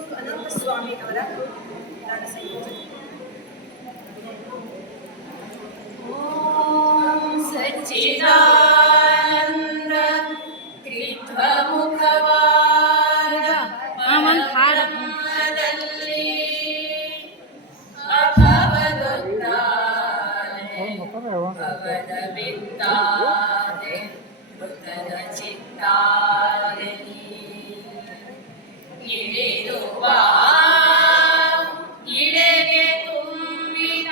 ಮೈಸೂರು ಅನಂತ ಸ್ವಾಮಿಯವರ ಗಾನ ಸಂಯೋಜನೆ. ಓಂ ಸಚ್ಚಿದಾನಂದ ತ್ರಿತ್ವಮುಖವಾದ ಪರಬ್ರಹ್ಮದಲ್ಲಿ ಅಭವದುತ್ತಾನೆ ಭವದ ಬಿತ್ತಾದೆ ಮೃತರ ಚಿತ್ತಾದೆ ಇಳಿದು ಬಾ ಇಳೆಗೆ ತುಂಬಿದ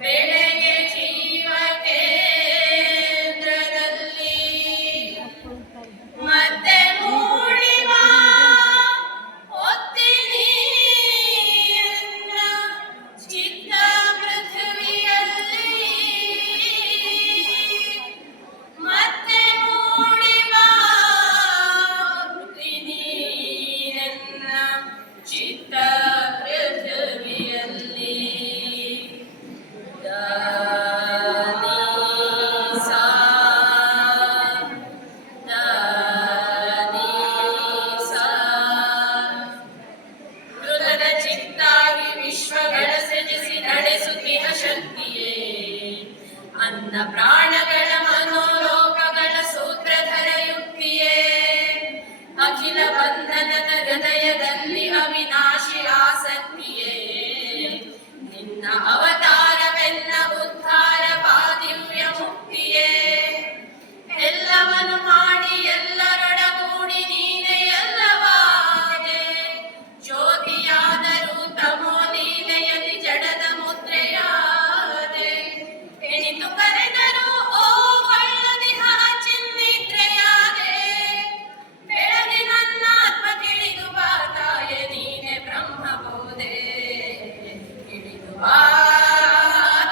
ಬೆಳೆಗೆ ಜೀವ ಕೇಂದ್ರದಲ್ಲಿ ಮತ್ತೆ ಮೂಡಿ ಬಾ ಒತ್ತಿ ನೀರನ್ನ ಚಿತ್ತ ಪೃಥ್ವಿಯಲ್ಲಿ ಮತ್ತೆ ಮೂಡಿ ಬಾ ಒತ್ತಿ ನೀರನ್ನ ಚಿತ್ತ ಪೃಥ್ವಿಯಲ್ಲಿ ಮೃಗದ ಚಿತ್ತಾಗಿ ವಿಶ್ವಗಳ ಸೃಜಿಸಿ ನಡೆಸುತ್ತಿಹ ಶಕ್ತಿಯೇ ಅನ್ನ ಪ್ರಾಣಗಳ ಮನೋಲೋಕಗಳ ಸೂತ್ರಧರ ಯುಕ್ತಿಯೇ ಅಖಿಲ ಬಂಧನದ ಹೃದಯದಲ್ಲಿ ಅವಿನಾಶಿ ಆಸಕ್ತಿಯೇ ನಿನ್ನ ಅವತಾರವೆಲ್ಲ ಉದ್ಧಾರವಾ ದಿವ್ಯ ಮುಕ್ತಿಯೇ ಎಲ್ಲವನ್ನು ಮಾಡಿ ಎಲ್ಲರೊಡಗೂಡಿ ನೀನೆ ಎಲ್ಲವಾದೆ ಜ್ಯೋತಿಯಾದರೂ ತಮೋ ಲೀಲೆಯಲ್ಲಿ ಜಡದ ಮುದ್ರೆಯಾದೆ ಎಣಿತು ಕರೆದರೂ ಓ ಕಳ್ಳದಿಹ ಚಿನ್ನಿದ್ರೆಯಾದೆ ಬೆಳಗಿ ನನ್ನ ಆತ್ಮ ತಿಳಿದು ಬಾ ತಾಯೆ ನೀನೆ ಬ್ರಹ್ಮಬೋಧೆ ಇಳಿದು ಬಾ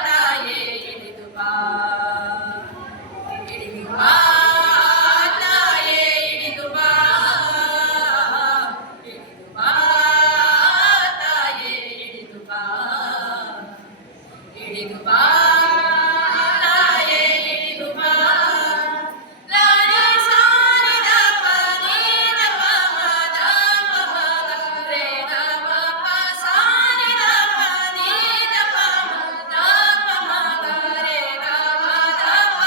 ತಾಯೆ ಇಳಿದು ಬಾ ಇಳಿದು ಬಾ ತಾಯೆ ಇಳಿದು ಬಾ ಇಳಿದು ಬಾ ತಾಯೆ ಇಳಿದು ಬಾ ಇಳಿದು ಬಾ ತಾಯೆ ಇಳಿದು ಬಾ ಲಾಲಿ ಸಾರದ ಪನೀದ ಪಮದ ಪಮದ ರೇದ ಪಪ ಸಾರಿದ ಪನೀದ ಪಮದ ಪಮದ ರೇದ ಪದ ಪ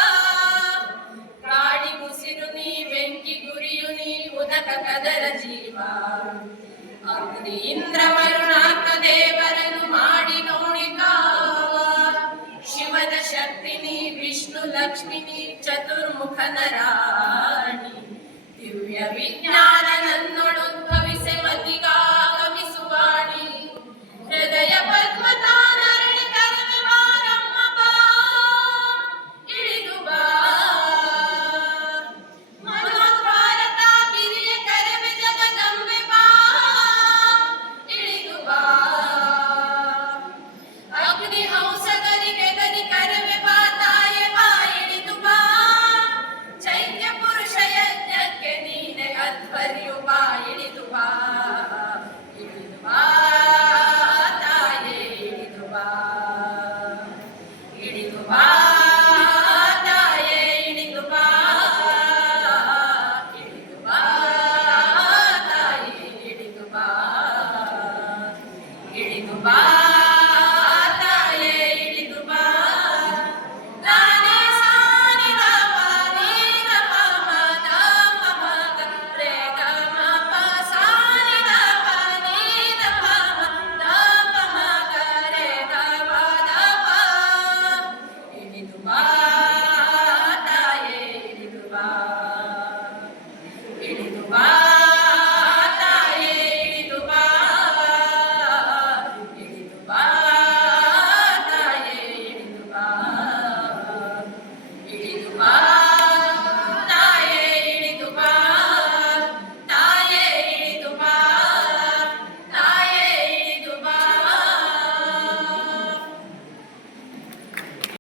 ಗಾಳಿ ಮುಸಿರು ನೀ ಬೆಂಕಿ ಗುರಿಯು ನೀ ಉದಕ ಕದರ ಜೀವ ಅಗ್ನಿ ಇಂದ್ರ ವರುಣಾರ್ಕ ದೇವರನ್ನು ಮಾಡಿ ನೋಡಿ ಕಾವ ಶಿವನ ಶಕ್ತಿ ನೀ ವಿಷ್ಣು ಲಕ್ಷ್ಮಿ ನೀ ಚತುರ್ಮುಖ ನರಾಣಿ ದಿವ್ಯ ವಿಜ್ಞಾನ